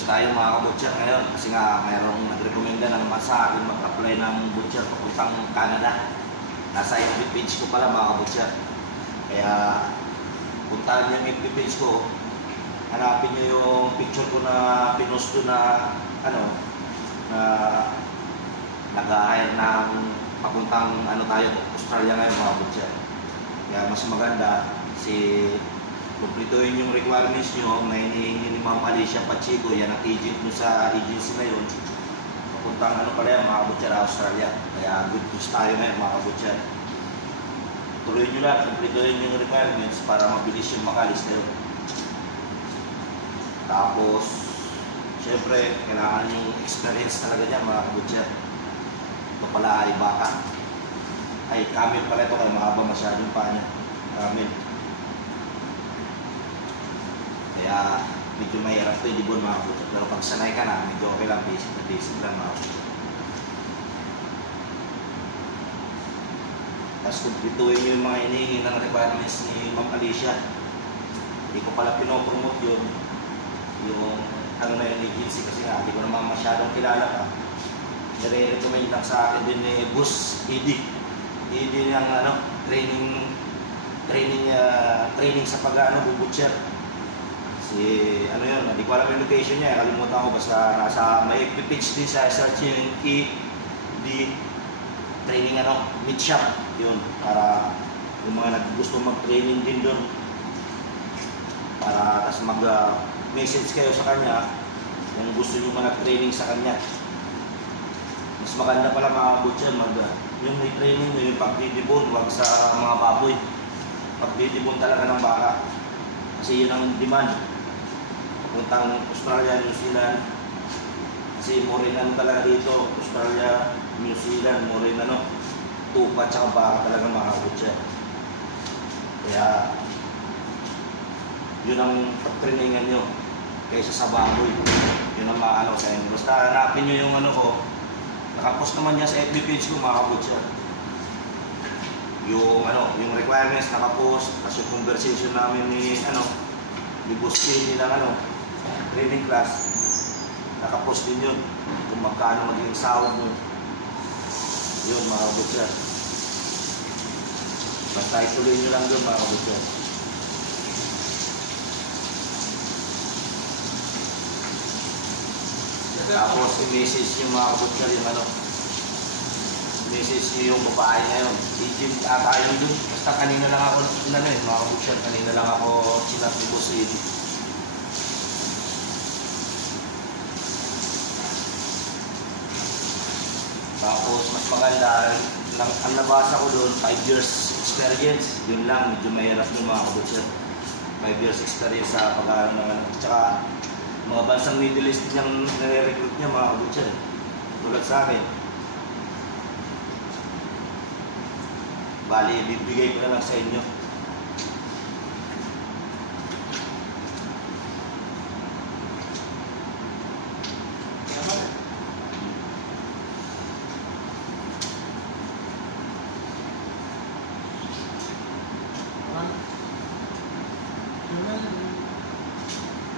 news tayo mga kabutcher ngayon kasi nga mayroong nagrekomenda na naman sa akin mag-apply ng butcher papuntang Canada. Nasa FB page ko pala mga kabutcher. Kaya puntahan niyo yung FB page ko, hanapin niyo yung picture ko na pinost ko na ano na nag-hire ng papuntang ano tayo Australia ngayon mga kabutcher. Kaya mas maganda si kumplituhin yung requirements nyo na hinihingi ni Ma'am Alicia Pacheco. Yan ang agent nyo sa agency na yun. Papuntang ano pala yan mga kabutcher, Australia. Kaya good news tayo ngayon mga kabutcher. Tuloy nyo lang, kumplituhin yung requirements para mabilis yung makalis kayo. Tapos syempre kailangan yung experience talaga dyan mga kabutcher. Ito pala ay baka ay camel pala ito kaya mahaba masyadong pa niya. Camel. Kaya medyo mahirap ito yung dibon mga kabutcher. Pero pag sanay ka na, medyo okay lang, basic na basic lang mga kabutcher. Tapos kumplituhin nyo yung mga hinihingi ng requirements ni Ma'am Alicia. Hindi ko pala pinopromote yun. Yung ano na yung agency kasi nga, hindi ko naman masyadong kilala pa. Nire-recommend lang sa akin din ni Boss Eddie. Eddie ng ano, training sa pag-ano, bubutcher. Si ano yun, hindi ko alam yung location niya, kalimutan ko basta nasa may page din sa search yung ED training ano, meet shop yun, para yung mga gusto mag-training din doon para tas mag-message kayo sa kanya kung gusto nyo mag-training sa kanya. Mas maganda pala mga butcher yung may training nyo, yung pagdidibon, wag sa mga baboy, pagdidibon talaga ng baka kasi yun ang demand puntang Australia, New Zealand kasi more ano talaga dito, Australia, New Zealand, more ano, tupa tsaka baka talaga mga butcher. Kaya yun ang pag-trainingan nyo kaysa sa baboy, yun ang maano sa inyo. Basta hanapin nyo yung ano ko, nakapost naman niya sa FB page ko mga butcher. Yung ano, yung requirements nakapost, tapos yung conversation namin ni ano, ni Boss Kenny ng ano, training class, nakapost din yun kung magkano magiging sahod mo yun mga butcher. Basta ituloy nyo lang doon mga butcher. Tapos i-message nyo mga butcher yung ano, message nyo yung babae ngayon, agent tayo doon. Basta kanina lang ako ano eh mga butcher, kanina lang ako sinat ni Boss Eddie. Tapos mas maganda, ang nabasa ko doon, 5 years experience, yun lang, medyo mahirap yung mga kabutcher. 5 years experience sa pag-aaral ng ano. Tsaka mga bansang Middle East niyang nare-recruit niya mga kabutcher. Tulad sa akin. Bali, bibigay ko na lang sa inyo.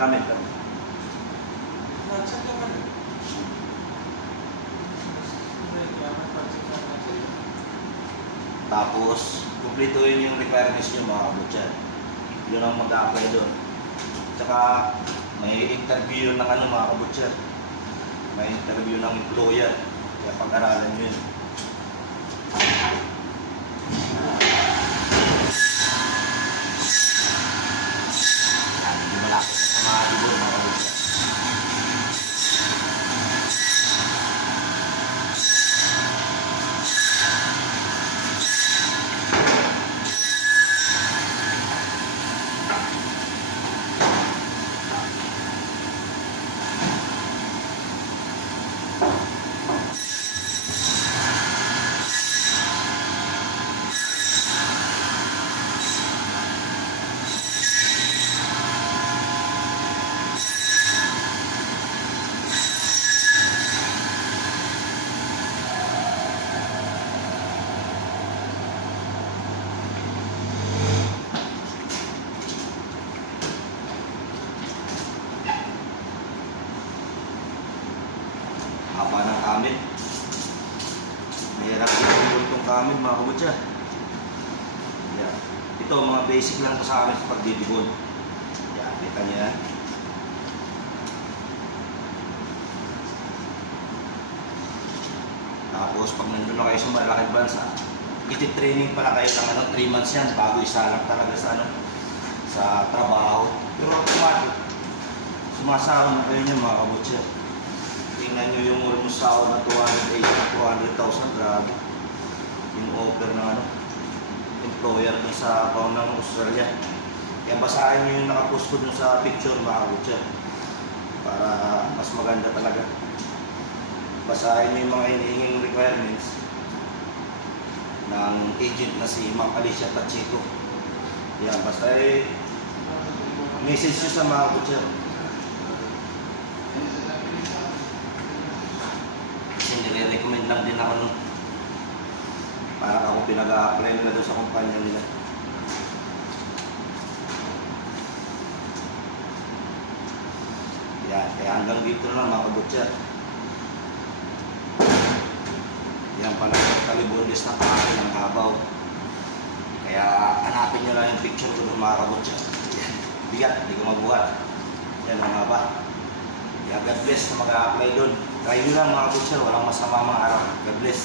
Kami. Tapos, kumplituhin yung requirements nyo mga kabutcher. Yun ang mag-a-apply doon. Tsaka, may interview ng ano mga kabutcher. May interview ng employer. Kaya pag-aralan nyo yun. Hindi malapit sa mga dibon mga kabutcher. haba ng kamit. Mahirap din itong kamit mga kabutya. Yan. Ito mga basic lang po sa amin sa pagdidibon. Yan, kita niyo yan. Tapos pag nandun na kayo sa malaking bansa, iti-training pala kayo ng 3 months yan bago isalang talaga sa sa trabaho. Pero automatic, sumasama na kayo niyan mga kabutya. Tingnan nyo yung almost sahod na 200,000, grabe. Yung offer ng employer dun sa pound ng Australia. Kaya basahin nyo yung nakapost ko dun sa picture mga kabutya. Para mas maganda talaga. Basahin nyo yung mga hinihinging requirements ng agent na si Ma'am Alicia Pacheco. Yan, basta message nyo sa mga kabutya. Kasi nire-recommend lang din ako nun. Parang ako pinag-a-apply nila doon sa kumpanya nila. Yan, kaya hanggang dito na lang mga kabutya. Yan pala yung Talibondes na pangakil ng habaw. Kaya hanapin nyo lang yung picture ko doon mga kabutya. Bigat, hindi ko mabuhat. Yan ang haba. Kaya God bless na mag-a-apply doon. Kaya yun lang mga kabutya, walang masama mga araw. God bless.